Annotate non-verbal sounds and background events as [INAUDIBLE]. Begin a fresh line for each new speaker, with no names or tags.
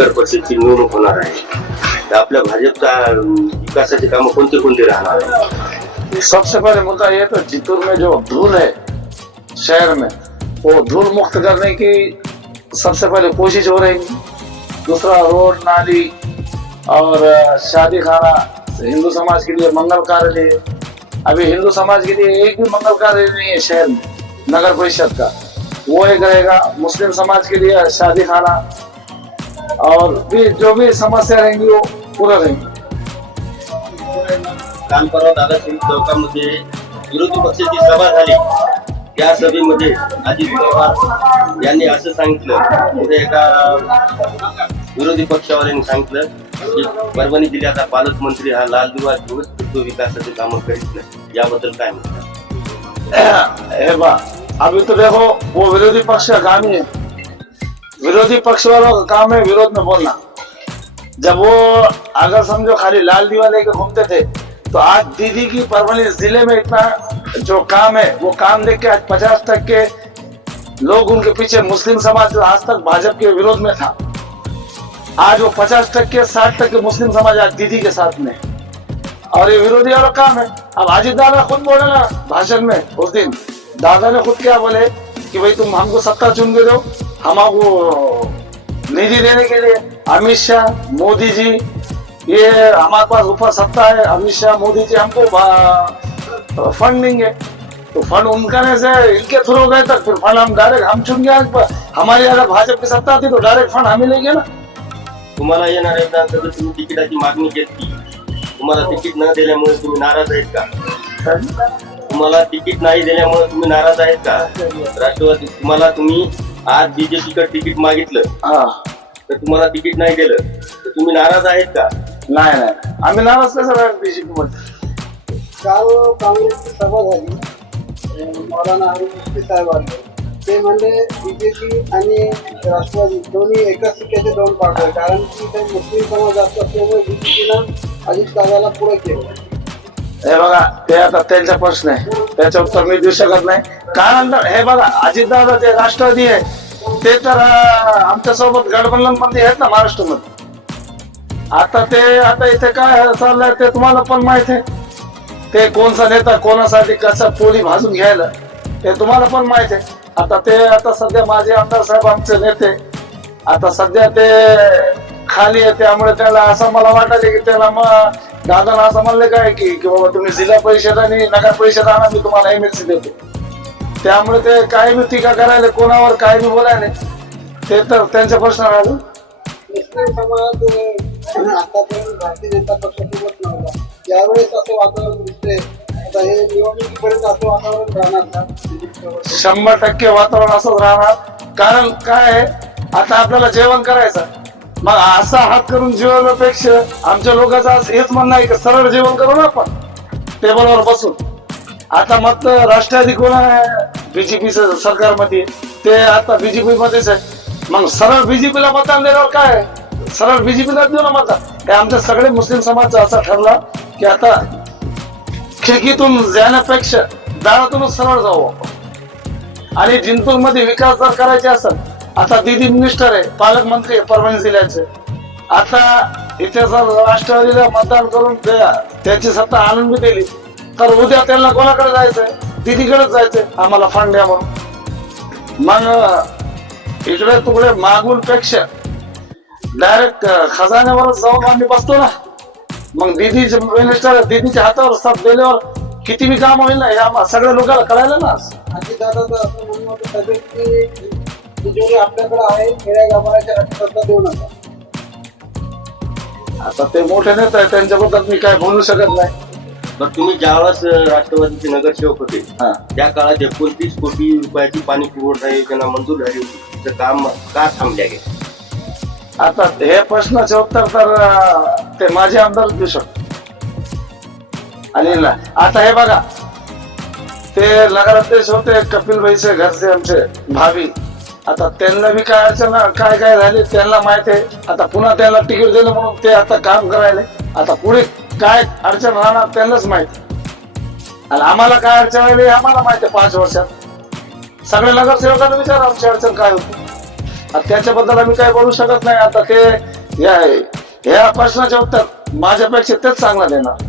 नगर परिषदची निवडणूक होणार आहे. तर आपल्या भाजपचा अं, विकासाचे कामं कोणते कोणते राहणार
सबसे पहले मुद्दा ये तो चित्तूर में जो धूल है शहर में वो धूल मुक्त करने की सबसे पहले कोशिश हो रही दूसरा रोड नाली और शादी खाना हिंदू समाज के लिए मंगल कार्य अभी हिंदू समाज के लिए एक भी मंगल कार्य नहीं है शहर में नगर परिषद का। वो एक रहेगा मुस्लिम समाज के लिए शादी खाना और भी जो भी समस्या रहेंगी वो पूरा रहेंगी।
काल परवा दादाश्री चौकामध्ये विरोधी पक्षाची सभा झाली. त्या सभेमध्ये अजित पवार यांनी असं सांगितलं एका विरोधी पक्षावाल्यांनी सांगितलं की परभणी जिल्ह्याचा पालकमंत्री हा लाल दिवा घेऊनच तो विकासाचे कामं करीत नाही. याबद्दल काय म्हणतात? [COUGHS]
ए बा अभी तो देखो वो विरोधी पक्ष ही है विरोधी पक्ष वालों का काम है, विरोध में बोलना। जब वो अगर समझो खाली लाल दीवा लेके घूमते थे तो आज दीदी की परभणी ज़िले में इतना जो काम है, वो काम देख के आज पचास तक के लोग उनके पीछे मुस्लिम समाज आज तक भाजपा के विरोध में था। आज वो पचास तक के, साठ तक के मुस्लिम समाज आज दीदी के साथ में और ये विरोधी वाला काम है। अब अजित दादा खुद बोले ना भाषण में, उस दिन दादा ने खुद क्या बोले कि भाई तुम हमको सत्ता चुन के दो हम आपको निधि देने के लिए अमित शाह मोदी जी ये हमारे पास ऊपर सत्ता है अमित शाह मोदी जी हमको फंड देंगे। तो फंड उनका ने से इनके थ्रू गए तक फिर फंड हम डायरेक्ट हम चुन गए हमारी अगर भाजपा की सत्ता थी तो डायरेक्ट फंड हमें लेंगे ना।
तुम्हाला येणाऱ्या विधानसभेत तुम्ही तिकिटाची मागणी केली तुम्हाला तिकीट न दिल्यामुळे तुम्ही नाराज आहेत का? तुम्हाला तिकीट नाही दिल्यामुळे तुम्ही नाराज आहेत का? राष्ट्रवादी तुम्हाला तुम्ही आज बीजेपीकडे तिकीट मागितलं.
हा.
तर तुम्हाला तिकीट नाही दिलं. तर तुम्ही नाराज आहेत का?
नाही नाही. आम्ही नाराज कसं बीजेपी मध्ये?
काल काँग्रेसची सभा झाली. अं, मौलाना अरुण मुफ्ती साहेब आले. ते म्हणले बीजेपी आणि राष्ट्रवादी दोन्ही एकाच सिक्क्याचे दोन पार्ट आहे कारण की ते मुस्लिम समाज जास्त असल्यामुळे बीजेपीनं अजित दादाला पुढे केलं.
हे बघा ते आता त्यांचा प्रश्न आहे. त्याच्यावर तर मी देऊ शकत नाही कारण हे बघा अजितदादा जे राष्ट्रवादी आहे. ते तर आमच्यासोबत गडबडमध्ये आहेत ना महाराष्ट्रामध्ये. आता ते आता इथे काय चाललंय ते तुम्हाला पण माहीत आहे. ते कोणचा नेता कोणासाठी कसा पोली भाजून घ्यायला ते तुम्हाला पण माहीत आहे. आता ते आता सध्या माझे आमदार साहेब आमचे नेते. आता सध्या ते खाली आहे त्यामुळे त्याला असं मला वाटायचं की त्याला मग दादाला असं म्हणलं काय की की बाबा तुम्ही जिल्हा परिषद आणि नगर परिषद आणा मी तुम्हाला एमएलसी देतो. त्यामुळे ते काय बी टीका करायला कोणावर काय बी बोलायला ते तर त्यांचा प्रश्न राहिले
भारतीय जनता पक्षासोबत यावेळेस असं वातावरण दिसतंय आता हे असं वातावरण राहणार
शंभर टक्के वातावरण असंच राहणार. कारण काय आहे आता आपल्याला जेवण करायचं मग असा हात करून जीवनापेक्षा आमच्या लोकांचं आज हेच म्हणणं आहे की सरळ जेवण करू ना आपण. टेबलवर बसून. आता मत राष्ट्रवादी कोण आहे बीजेपी सरकारमध्ये. ते आता बीजेपी मध्येच आहे. मग सरळ बीजेपीला मतदान देण्यावर काय? सरळ बीजेपीला देऊ ना मतदान. हे आमच्या सगळे मुस्लिम समाजचा असा ठरला की आता खिडकीतून जाण्यापेक्षा दारातूनच सरळ जाऊ आपण. आणि जिंतूरमध्ये विकास जर करायचे असेल आता दिदी मिनिस्टर आहे पालकमंत्री आहे परभणी जिल्ह्याचे. आता इथे जर राष्ट्रवादीला मतदान करून त्याची सत्ता आणून बी दिली तर उद्या त्यांना कोणाकडे जायचंय? दिदीकडेच जायचंय आम्हाला फंड द्या म्हणून. मग इकडे तुकडे मागून पेक्षा डायरेक्ट खजान्यावरच जाऊन आम्ही बसतो ना. मग दिदीचे मिनिस्टर दिदीच्या हातावर सब दिल्यावर किती बी काम होईल ना हे आम्हा सगळ्या लोकांना कळायला ना.
तिजोरी आपल्याकडे आहे खेड्या गाभाऱ्याच्या देऊ नका
आता ते मोठे नेते आहेत त्यांच्याबद्दल मी काय बोलू शकत नाही.
तर तुम्ही ज्यावेळेस राष्ट्रवादीचे नगरसेवक होते
हा.
त्या काळात एकोणतीस कोटी रुपयाची पाणी पुरवठा योजना मंजूर झाली होती. तिचं काम का थांबल्या गेलं
आता हे प्रश्नाचे उत्तर तर अं, ते माझे आमदार देऊ शकतो. आणि ना- आता हे बघा ते नगराध्यक्ष होते कपिल भाईचे घरचे आमचे भावी. आता त्यांना बी काय अडचण काय काय झाले त्यांना माहीत आहे. आता पुन्हा त्यांना तिकीट दिलं म्हणून ते आता काम करायले. आता पुढे काय अडचण राहणार त्यांनाच माहीत. आणि आम्हाला काय अडचण आली आम्हाला माहिती आहे पाच वर्षात. सगळ्या नगरसेवकांना विचार आमची अडचण काय होती. त्याच्याबद्दल आम्ही काय बोलू शकत नाही. आता ते या प्रश्नाच्या उत्तर माझ्यापेक्षा तेच चांगला देणार.